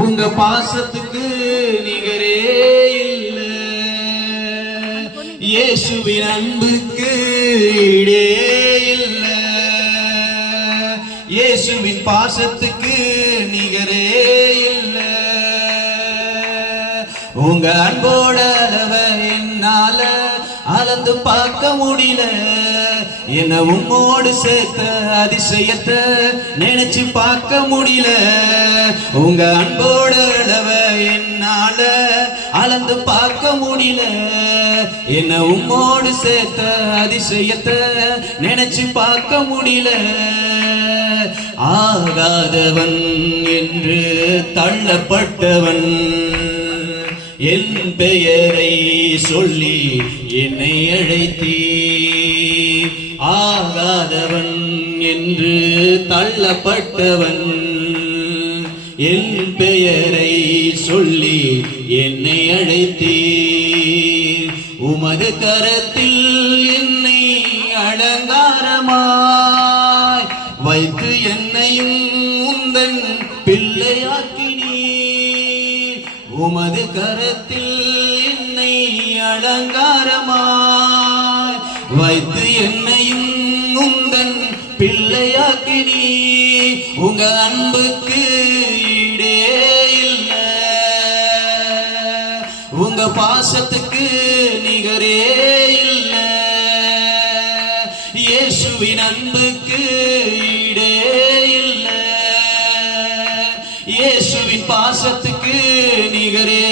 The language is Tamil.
உங்க பாசத்துக்கு நிகரே இல்ல. இயேசுவின் அன்புக்கு ஈடே இல்ல. இயேசுவின் பாசத்துக்கு நிகரே இல்ல. உங்க அன்போட அளவ என்னால அளந்து பார்க்க முடியல. என்ன உம்மோடு சேர்த்த அதிசயத்தை நினைச்சு பார்க்க முடியல. உங்க அன்போட அளவ என்னால அளந்து பார்க்க முடியல. என்ன உம்மோடு சேர்த்த அதிசயத்தை நினைச்சு பார்க்க முடியல. ஆகாதவன் என்று தள்ளப்பட்டவன் என் பெயரை சொல்லி என்னை அழைத்தீ. ஆகாதவன் என்று தள்ளப்பட்டவன் என் பெயரை சொல்லி என்னை அழைத்தீ. உமது கரத்தில் என்னை அலங்காரமாய் வைத்து என்னையும் உந்தன் பிள்ளையாக்கினீர். உமது கரத்தில் என்னை அலங்காரமாய் வைத்து என்னையும் உந்தன் பிள்ளையாக்கினீர். உங்க அன்புக்கு ஈடே இல்ல. உங்க பாசத்துக்கு நிகரே இல்ல. இயேசுவின் அன்புக்கு ஈடே இல்ல. இயேசுவின் பாசத்துக்கு நிகரே